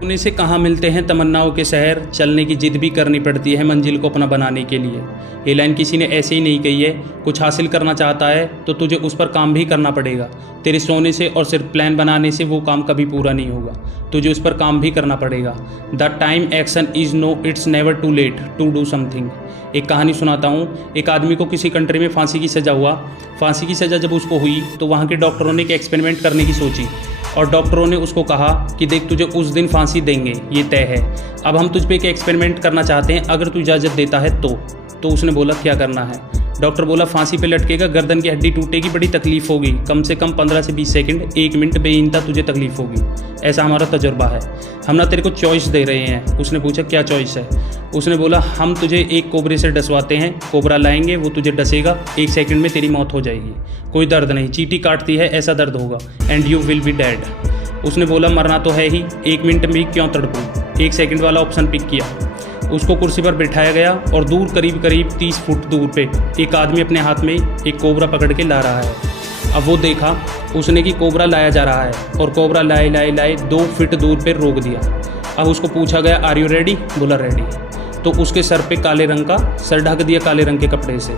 सोने से कहाँ मिलते हैं तमन्नाओं के शहर, चलने की जिद भी करनी पड़ती है मंजिल को अपना बनाने के लिए। ये लाइन किसी ने ऐसे ही नहीं कही है। कुछ हासिल करना चाहता है तो तुझे उस पर काम भी करना पड़ेगा। तेरे सोने से और सिर्फ प्लान बनाने से वो काम कभी पूरा नहीं होगा, तुझे उस पर काम भी करना पड़ेगा। The time action is no, it's never too late to do something. एक कहानी सुनाता हूँ। एक आदमी को किसी कंट्री में फांसी की सज़ा हुआ। फांसी की सज़ा जब उसको हुई तो वहाँ के डॉक्टरों ने एक एक्सपेरिमेंट करने की सोची और डॉक्टरों ने उसको कहा कि देख, तुझे उस दिन फांसी देंगे, ये तय है। अब हम तुझ पे एक एक्सपेरिमेंट करना चाहते हैं, अगर तू इजाज़त देता है तो उसने बोला क्या करना है। डॉक्टर बोला फांसी पे लटकेगा, गर्दन की हड्डी टूटेगी, बड़ी तकलीफ होगी, कम से कम 15 से 20 सेकंड, 1 मिनट बेइंतहा तुझे तकलीफ होगी। ऐसा हमारा तजुर्बा है। हम ना तेरे को चॉइस दे रहे हैं। उसने पूछा क्या चॉइस है। उसने बोला हम तुझे एक कोबरे से डसवाते हैं, कोबरा लाएंगे, वो तुझे डसेगा, 1 सेकंड में तेरी मौत हो जाएगी, कोई दर्द नहीं, चींटी काटती है ऐसा दर्द होगा, and you will be dead. उसने बोला मरना तो है ही, 1 मिनट में क्यों तड़पूं। 1 सेकंड वाला ऑप्शन पिक किया। उसको कुर्सी पर बिठाया गया और दूर करीब 30 फुट दूर पे एक आदमी अपने हाथ में एक कोबरा पकड़ के ला रहा है। अब वो देखा उसने कि कोबरा लाया जा रहा है और कोबरा लाए 2 फीट दूर पे रोक दिया। अब उसको पूछा गया आर यू रेडी। बोला रेडी। तो उसके सर पे काले रंग का, सर ढक दिया काले रंग के कपड़े से,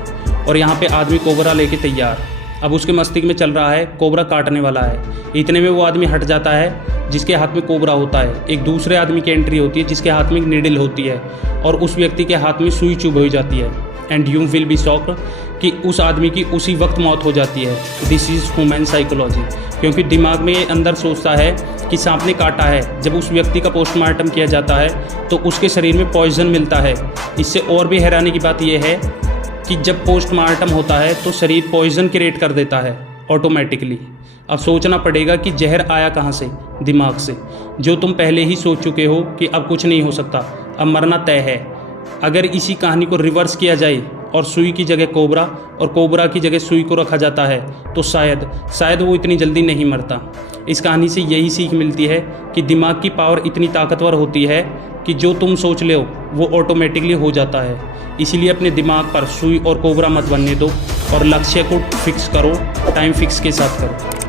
और यहाँ पे आदमी कोबरा लेके तैयार। अब उसके मस्तिष्क में चल रहा है कोबरा काटने वाला है। इतने में वो आदमी हट जाता है जिसके हाथ में कोबरा होता है। एक दूसरे आदमी की एंट्री होती है जिसके हाथ में एक नीडल होती है और उस व्यक्ति के हाथ में सुई चुभ हो जाती है। And you will be shocked कि उस आदमी की उसी वक्त मौत हो जाती है। This is human psychology. क्योंकि दिमाग में ये अंदर सोचता है कि सांप ने काटा है। जब उस व्यक्ति का पोस्टमार्टम किया जाता है तो उसके शरीर में पॉइजन मिलता है। इससे और भी हैरानी की बात यह है कि जब पोस्टमार्टम होता है तो शरीर पॉइजन क्रिएट कर देता है ऑटोमेटिकली। अब सोचना पड़ेगा कि जहर आया कहाँ से, दिमाग से, जो तुम पहले ही सोच चुके हो कि अब कुछ नहीं हो सकता, अब मरना तय है। अगर इसी कहानी को रिवर्स किया जाए और सुई की जगह कोबरा और कोबरा की जगह सुई को रखा जाता है तो शायद वो इतनी जल्दी नहीं मरता। इस कहानी से यही सीख मिलती है कि दिमाग की पावर इतनी ताकतवर होती है कि जो तुम सोच ले वो ऑटोमेटिकली हो जाता है। इसीलिए अपने दिमाग पर सुई और कोबरा मत बनने दो और लक्ष्य को फिक्स करो, टाइम फिक्स के साथ करो।